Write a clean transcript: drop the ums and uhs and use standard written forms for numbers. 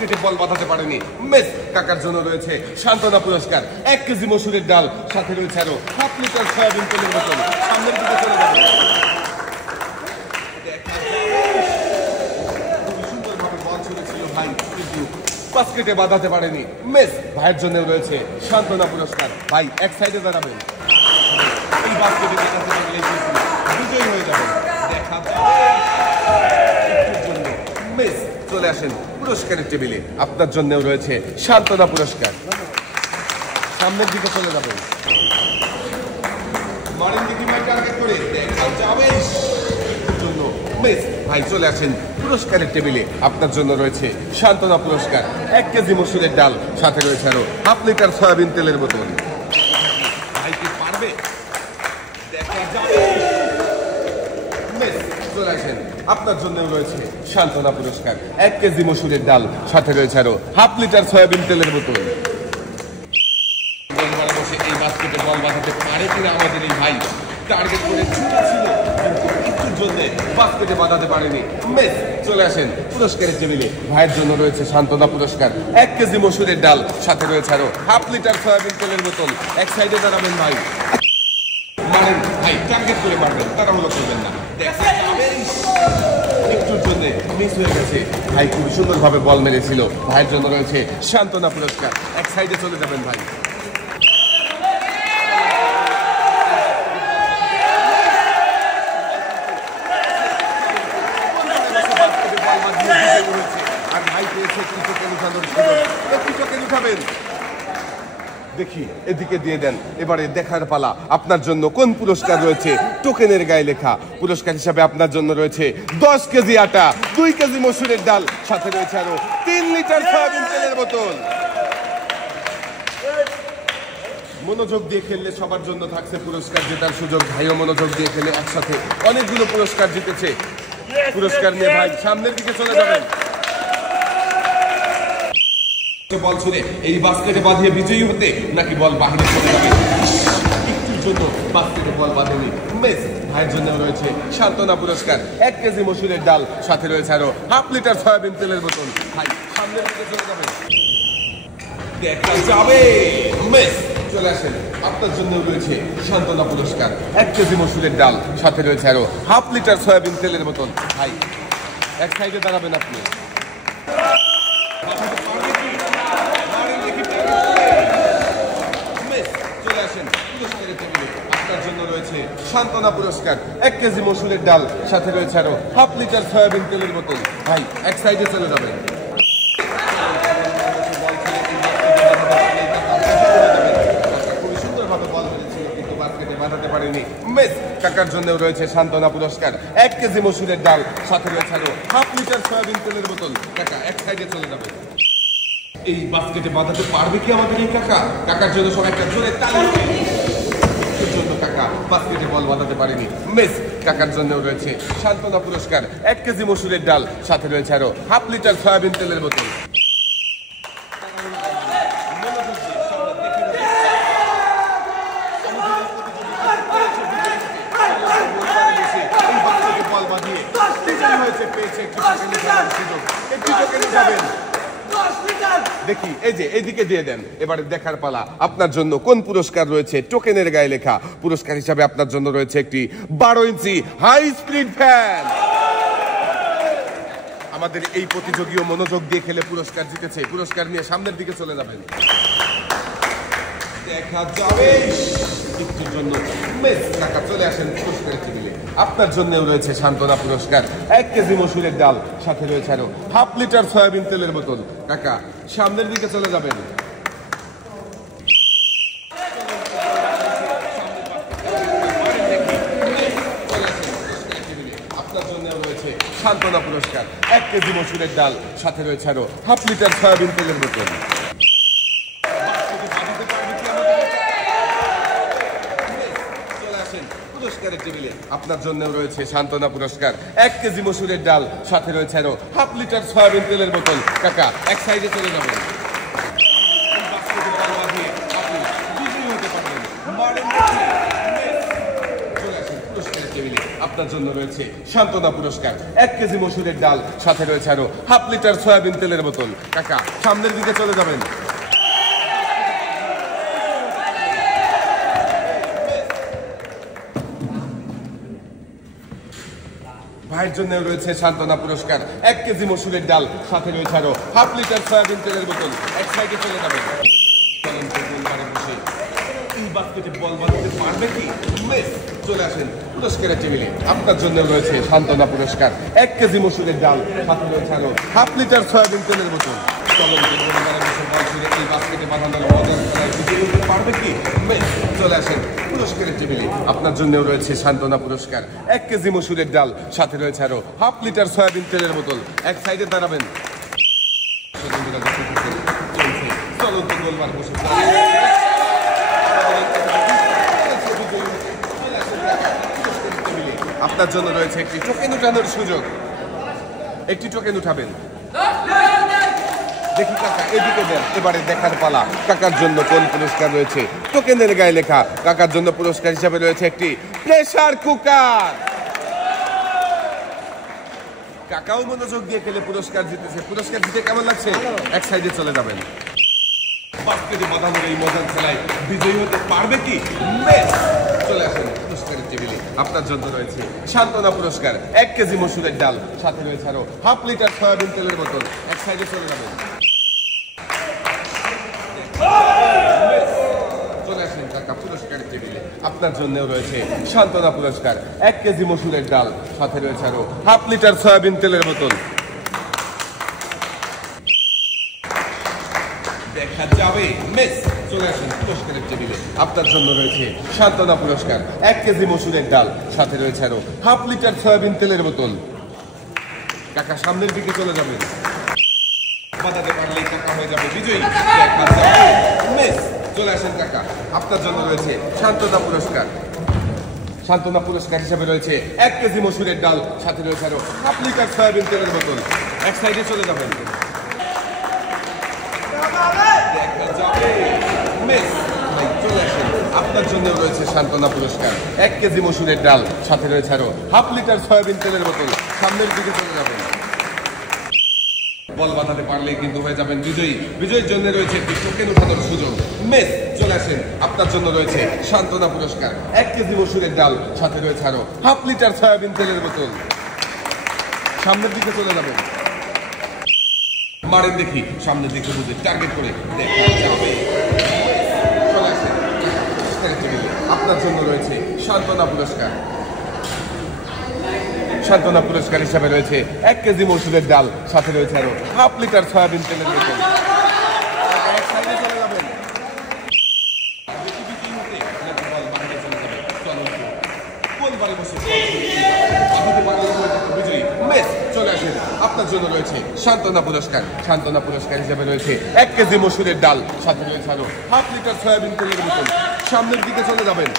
বাস্কেটে বল বাঁধাতে পারেনি মেস কাকার জন্য রয়েছে সান্ত্বনা পুরস্কার 1 কেজি মসুরের ডাল সাথে রয়েছে আরো হাফ লিটার সয়াবিন তেলের বোতল সামনের দিকে চলে যাবে খুবই সুন্দরভাবে বল ছুড়েছিল ভাই কিন্তু বাস্কেটে বাঁধাতে পারেনি মেস ভাইয়ের জন্য রয়েছে সান্ত্বনা পুরস্কার ভাই এক সাইডে দাঁড়াবেন এই বাস্কেটে বাঁধাতে পারলেই বিজয়ী হয়ে যাবেন দেখা মেস চলে আসেন পুরস্কারের টেবিলে আপনার জন্য রয়েছে সান্ত্বনা পুরস্কার সামনের দিকে চলে যাবেন মারেন দিকে মাই টার্গেট করে দেখা যাবে জন্য মেস ভাই চলে আসেন পুরস্কারের টেবিলে আপনার জন্য রয়েছে সান্ত্বনা পুরস্কার 1 কেজি মসুরের ডাল সাথে রয়েছে আরো হাফ লিটার সয়াবিন তেলের বোতল ভাই কি পারবে দেখা যাবে মেস চলে আসেন আপনার জন্য রয়েছে সান্ত্বনা পুরস্কার 1 কেজি মসুরের ডাল সাথে রয়েছে আরো হাফ লিটার সয়াবিন তেলের বোতল বসে এই বাস্কেটে বল বাঁধাতে পারে কিনা আমাদের এই ভাই টার্গেট করে ছুটেছিল কিছুর জন্য বাস্কেটে বাঁধাতে পারেনি মেস চলে আসেন পুরস্কারের টেবিলে ভাইয়ের জন্য রয়েছে সান্ত্বনা পুরস্কার 1 কেজি মসুরের ডাল সাথে রয়েছে আরো হাফ লিটার সয়াবিন তেলের বোতল এক সাইডে দাঁড়াবেন ভাই মারেন ভাই টার্গেট করে মারবেন তাড়াহুড়ো করবেন না একটুর জন্য মিস হয়ে গেছে ভাই খুবই সুন্দরভাবে বল মেরেছিল ভাইয়ের জন্য রয়েছে সান্ত্বনা পুরস্কার এক সাইডে চলে যাবেন ভাই আর ভাই পেয়েছে একটু টোকেন উঠাবেন দেখি এদিকে দিয়ে দেন এবারে দেখার পালা আপনার জন্য কোন পুরস্কার রয়েছে টোকেনের গায়ে লেখা পুরস্কার হিসাবে আপনার জন্য রয়েছে 10 কেজি আটা 2 কেজি মসুরের ডাল সাথে রয়েছে আরো 3 লিটার সয়াবিন তেলের বোতল মনোযোগ দিয়ে খেললে সবার জন্য থাকছে পুরস্কার জেতার সুযোগ ভাইও মনোযোগ দিয়ে খেলে একসাথে অনেকগুলো পুরস্কার জিতেছে পুরস্কার নিয়ে ভাই সামনের দিকে চলে যাবেন বল ছুড়ে এই বাস্কেটে বাঁধিয়ে বিজয়ী হতে নাকি বল বাহিরে চলে যাবে একটুর জন্য বাস্কেটে বল বাঁধেনি মেস ভাইয়ের জন্য রয়েছে সান্ত্বনা পুরস্কার 1 কেজি মসুরের ডাল সাথে রয়েছে আরো হাফ লিটার সয়াবিন তেলের বোতল ভাই সামনের দিকে চলে যাবেন দেখা যাবে মেস চলে আসেন আপনার জন্য রয়েছে সান্ত্বনা পুরস্কার 1 কেজি মসুরের ডাল সাথে রয়েছে আরো হাফ লিটার সয়াবিন তেলের বোতল ভাই এক সাইডে দাঁড়াবেন আপনি সান্ত্বনা পুরস্কার 1 কেজি মসুরের ডাল সাথে রয়েছে আরো হাফ লিটার সয়াবিন তেলের বোতল ভাই এক সাইডে চলে যাবেন খুবই সুন্দরভাবে বল মেরেছিল কিন্তু বাস্কেটে বাঁধাতে পারেনি মেস কাকার জন্য রয়েছে সান্ত্বনা পুরস্কার 1 কেজি মসুরের ডাল সাথে রয়েছে আরো হাফ লিটার সয়াবিন তেলের বোতল কাকা এক সাইডে চলে যাবে এই বাস্কেটে বাঁধাতে পারবে কি আমাদের এই কাকা কাকার জন্য সবাই একটা জোরে তালি জন্য কাকা বাস্কেটে বল বাঁধাতে পারেনি মেস কাকার জন্য রয়েছে সান্ত্বনা পুরস্কার 1 কেজি মসুরের ডাল সাথে রয়েছে আরো হাফ লিটার সয়াবিন তেলের বোতল বল বাঁধিয়ে পেয়েছে একটু টোকেন উঠাবেন দেখি এই যে এইদিকে দিয়ে দেন এবারে দেখার পালা আপনার জন্য কোন পুরস্কার রয়েছে টোকেনের গায়ে লেখা পুরস্কার হিসাবে আপনার জন্য রয়েছে একটি 12 ইঞ্চি হাই স্পিড ফ্যান আমাদের এই প্রতিযোগীও মনোযোগ দিয়ে খেলে পুরস্কার জিতেছে পুরস্কার নিয়ে সামনের দিকে চলে যাবেন দেখা যাবে একটুর জন্য মেস কাকা চলে আসেন পুরস্কারের টেবিলে আপনার জন্য রয়েছে সান্ত্বনা পুরস্কার 1 কেজি মসুরের ডাল সাথে রয়েছে আরো হাফ লিটার সয়াবিন তেলের বোতল কাকা সামনের দিকে চলে যাবেন আপনার জন্য রয়েছে সান্ত্বনা পুরস্কার 1 কেজি মসুরের ডাল সাথে রয়েছে আরো হাফ লিটার সয়াবিন তেলের বোতল পুরস্কারের টেবিলে আপনার জন্য রয়েছে সান্ত্বনা পুরস্কার 1 কেজি মসুরের ডাল সাথে রয়েছে আরো হাফ লিটার সয়াবিন তেলের বোতল কাকা এক সাইডে চলে যাবেন পুরস্কারের টেবিলে আপনার জন্য রয়েছে সান্ত্বনা পুরস্কার 1 কেজি মসুরের ডাল, সাথে রয়েছে আরো হাফ লিটার সয়াবিন তেলের বোতল। কাকা সামনের দিকে চলে যাবেন। ভাইয়ের জন্য রয়েছে সান্ত্বনা পুরস্কার 1 কেজি মসুরের ডাল, সাথে রয়েছে আরো হাফ লিটার সয়াবিন তেলের বোতল। এক সাইডে চলে যাবেন। এই বাস্কেটে বল বাঁধতে পারবে কি মিস? চলে আসেন পুরস্কারের টেবিলে। আপনার জন্য রয়েছে সান্ত্বনা পুরস্কার 1 কেজি মসুরের ডাল, সাথে রয়েছে আরো হাফ লিটার সয়াবিন তেলের বোতল। এই বাস্কেটে বাঁধানোর মজার খেলায় বিজয়ী হতে পারবে কি মিস? চলে আসেন পুরস্কারের টেবিলে। আপনার জন্য রয়েছে সান্ত্বনা পুরস্কার 1 কেজি মসুরের ডাল, সাথে রয়েছে আরো হাফ লিটার সয়াবিন তেলের বোতল। এক সাইডে দাঁড়াবেন। চলন্ত গোলমাল বসে আপনার জন্য রয়েছে একটি টোকেন উঠানোর সুযোগ। একটি টোকেন উঠাবেন। দেখি কাকা এদিকে দেন। এবারে দেখার পালা কাকার জন্য কোন পুরস্কার রয়েছে। টোকেনের গায়ে লেখা কাকার জন্য পুরস্কার হিসাবে রয়েছে একটি প্রেসার কুকার। কাকাও মনোযোগ দিয়ে খেলে পুরস্কার জিতেছে। পুরস্কার জিতে কেমন লাগছে? এক সাইডে চলে যাবেন। বাস্কেটে বাঁধানোর এই মজার খেলায় বিজয়ী হতে পারবে কি মিস? চলে আসেন পুরস্কারের টেবিলে। আপনার জন্য রয়েছে সান্ত্বনা পুরস্কার 1 কেজি মসুরের ডাল, সাথে রয়েছে আরো হাফ লিটার সয়াবিন তেলের বোতল। এক সাইডে চলে যাবেন। চলে আসেন কাকা পুরস্কারের টেবিলে। আপনার জন্য রয়েছে সান্ত্বনা পুরস্কার 1 কেজি মসুরের ডাল, সাথে রয়েছে আরো হাফ লিটার সয়াবিন তেলের বোতল। দেখা যাবে মিস? চলে আসেন পুরস্কারের টেবিলে। আপনার জন্য রয়েছে সান্ত্বনা পুরস্কার 1 কেজি মসুরের ডাল, সাথে রয়েছে আরো হাফ লিটার সয়াবিন তেলের বোতল। কাকা সামনের দিকে চলে যাবেন। বাঁধাতে পারলেই কাকা হয়ে যাবে বিজয়ী। দেখা যাবে মিস? চলে আসেন কাকা। আপনার জন্য রয়েছে সান্ত্বনা পুরস্কার। সান্ত্বনা পুরস্কার হিসেবে রয়েছে 1 কেজি মসুরের ডাল, সাথে রয়েছে আরো হাফ লিটার সয়াবিন তেলের বোতল। এক সাইডে চলে যাবেন। আপনার জন্য রয়েছে সান্ত্বনা পুরস্কার 1 কেজি মসুরের ডাল, সাথে রয়েছে আরো হাফ লিটার সয়াবিন তেলের বোতল। সামনের দিকে চলে যাবেন। বল বাঁধাতে পারলেই কিন্তু হয়ে যাবেন বিজয়ী। বিজয়ীর জন্য রয়েছে একটি টোকেন উঠানোর সুযোগ। মিস? চলে আসেন। আপনার জন্য রয়েছে সান্ত্বনা পুরস্কার 1 কেজি মসুরের ডাল, সাথে রয়েছে আরো হাফ লিটার সয়াবিন তেলের বোতল। সামনের দিকে চলে যাবেন। মারেন দেখি সামনের দিকে বুঝে টার্গেট করে। দেখা যাবে। আপনার জন্য রয়েছে সান্ত্বনা পুরস্কার। সান্ত্বনা পুরস্কার হিসাবে রয়েছে 1 কেজি মসুরের ডাল, সাথে রয়েছে আরো হাফ লিটার সয়াবিন তেলের বোতল। চলে আসেন। আপনার জন্য রয়েছে সান্ত্বনা পুরস্কার। সান্ত্বনা পুরস্কার হিসেবে রয়েছে 1 কেজি মসুরের ডাল, সাথে রয়েছে আরো হাফ লিটার সয়াবিন তেলের বোতল। সামনের দিকে চলে যাবেন।